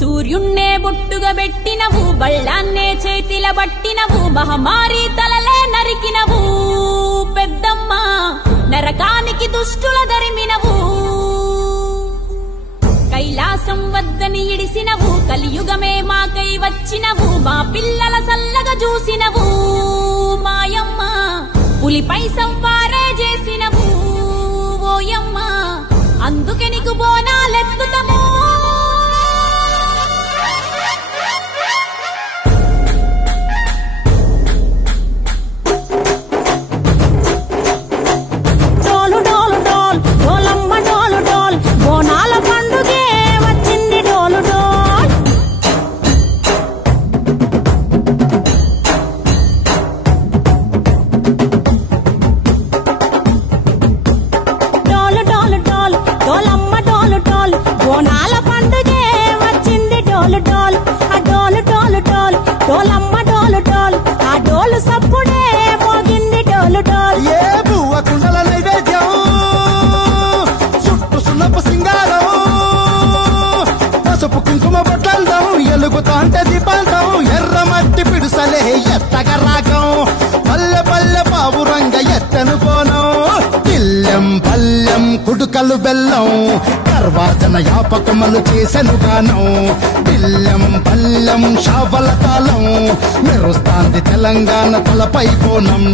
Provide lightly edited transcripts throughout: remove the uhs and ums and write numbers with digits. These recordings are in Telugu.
సూర్యున్నే బొట్టుగా పెట్టినవు, బళ్ళాన్నే చేతిల బట్టినవు, మహమారి తలలే నరికినవు పెద్దమ్మ, నరకానికి దుష్టుల దరిమినవు. కైలాసం వద్దని ఇడిసినవు, కలియుగమే మాకై వచ్చినవు, మా పిల్లల సల్లగా చూసినవు మాయమ్మ, పులిపై సంవారే చేసినవు ఓయమ్మ, అందుకే నీకు బోనాలెత్తుతము. ఎలుగుతాంటే దీపాంతం ఎర్రమట్టి పిడుసలే ఎత్తగ రాగం, పల్లె పల్లె పావురంగ ఎత్తను పోనం, తిల్లెం పల్లెం కుడుకలు బెల్లం, తర్వాతన యాపకమలు చేసెను గానం, తిల్లెం పల్లెం షావల తాళం, మెరుస్తాంది తెలంగాణ తలపై కోణం.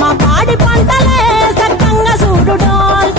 మా పాడి పంటలే సక్కంగా చూడు డాల్.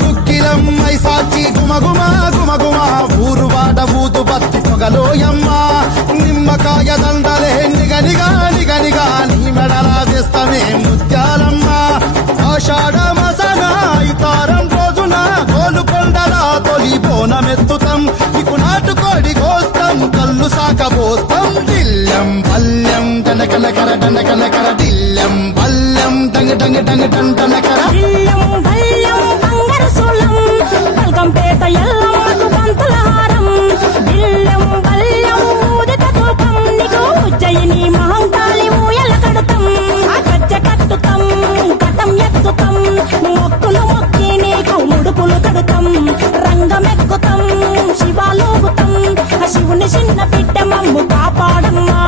దుక్కిలమ్మై సాచి గుమగుమ గుమగుమ, ఊరు వాడ ఊదు బత్తి పొగలోయమ్మ, నిమ్మకాయ దండలే నిగనిగా నిగనిగా, నీ మెడలా వేస్తమే ముత్యాలమ్మ, ఆషాఢ మసన ఇతారం రోజున గోలుకొండల తొలి బోనమెత్తుతాం, నీకు నాటుకోడి కోస్తాం, కళ్ళు సాకబోస్తాం, దిల్లెం పల్లెం డనకనకర డనకనకర, దిల్లెం పల్లెం డంగ డంగ డంగ డంటనకర, పేట ఎల్లమ్మకు పంతుల హారం, దిల్లెం బల్లెం ఊదిత తూపం, నీకు ఉజ్జయిని మహంకాళి మూయల కడుతాం, గజ్జ కట్టుతాం కటం ఎత్తుతాం, మొక్కులు మొక్కి నీకు ముడుపులు కడుతాం, రంగమెక్కుతాం శివాలోగుతాం, శివుని చిన్న బిడ్డ మమ్ము కాపాడమ్మా.